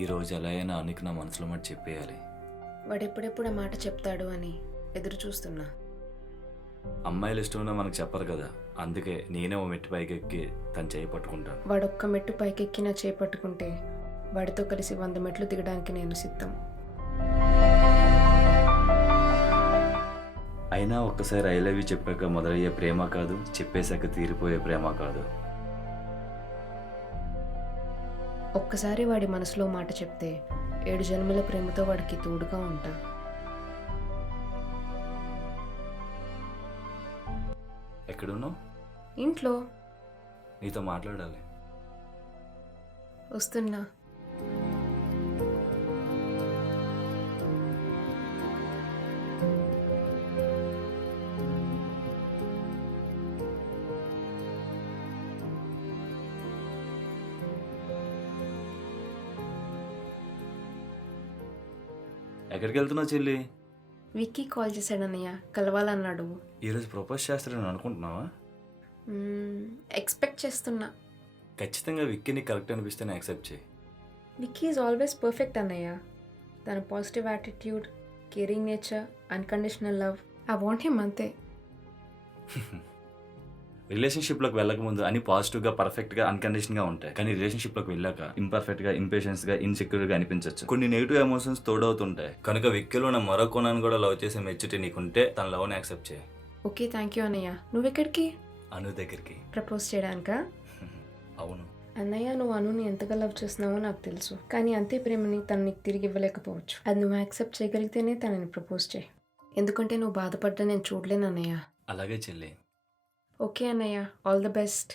ఈరోజు ఎలా అయినా అనుకు నా మనసులో మాట చెప్పేయాలి. వాడు ఎప్పుడెప్పుడు ఆ మాట చెప్తాడు అని ఎదురు చూస్తున్నా. అమ్మాయిలు ఇష్టంలో మనకు చెప్పరు కదా, అందుకే నేనే ఓ మెట్టు పైకెక్కి తను చేయి పట్టుకుంటాను. వాడు ఒక్క మెట్టు పైకెక్కినా చేపట్టుకుంటే వాడితో కలిసి 100 మెట్లు దిగడానికి నేను సిద్ధం. అయినా ఒక్కసారి ఐ లవ్ యూ చెప్పాక మొదలయ్యే ప్రేమ కాదు, చెప్పేశాక తీరిపోయే ప్రేమ కాదు. ఒక్కసారి వాడి మనసులో మాట చెప్తే 7 జన్మల ప్రేమతో వాడికి తోడుగా ఉంటా. ఎక్కడున్నావు? ఇంట్లో. నీతో మాట్లాడాలి. వస్తున్నా. ఎక్కడికి వెళ్తున్నావు చెల్లి? విక్కీ కాల్ చేశాడన్నయ్య, కలవాలన్నాడు. ఈరోజు ప్రపోజ్ చేస్తారని అనుకుంటున్నావా? ఎక్స్పెక్ట్ చేస్తున్నా. ఖచ్చితంగా విక్కీని కరెక్ట్ అనిపిస్తేనే యాక్సెప్ట్ చేయి. విక్కీ ఈజ్ ఆల్వేస్ పర్ఫెక్ట్ అన్నయ్య. తన positive attitude, caring nature, unconditional love, I want him అంతే. రిలేషన్షిప్లోకి వెళ్ళకముందు అన్ని పాజిటివ్గా, పర్ఫెక్ట్గా, అన్కండిషన్గా ఉంటాయి. కానీ రిలేషన్షిప్లోకి వెళ్ళాక ఇంపర్ఫెక్ట్గా, ఇంపేషెన్స్గా, ఇన్సెక్యూర్గా అనిపించవచ్చు. కొన్ని నెగిటివ్ ఎమోషన్స్ తోడవుతుంటాయి. కనుక విక్కీలో ఉన్న మరో కోణాన్ని కూడా లవ్ చేసే మెచ్యూరిటీ నీకుంటే తన లవ్ని యాక్సెప్ట్ చేయి. ఓకే, థ్యాంక్ యూ అన్నయ్య. నువ్వెక్కడికి? అను దగ్గరికి. ప్రపోజ్ చేయడానికా? అవును. అన్నయ్య, నువ్వు అనుని ఎంతగా లవ్ చేస్తున్నావో నాకు తెలుసు. కానీ అంతే ప్రేమని తను నీకు తిరిగి ఇవ్వలేకపోవచ్చు. అది నువ్వు యాక్సెప్ట్ చేయగలిగితేనే తనని ప్రపోజ్ చేయి. ఎందుకంటే నువ్వు బాధపడ్డా నేను చూడలేను అన్నయ్య. అలాగే చెల్లి. ఓకే అన్నయ్య, ఆల్ ద బెస్ట్.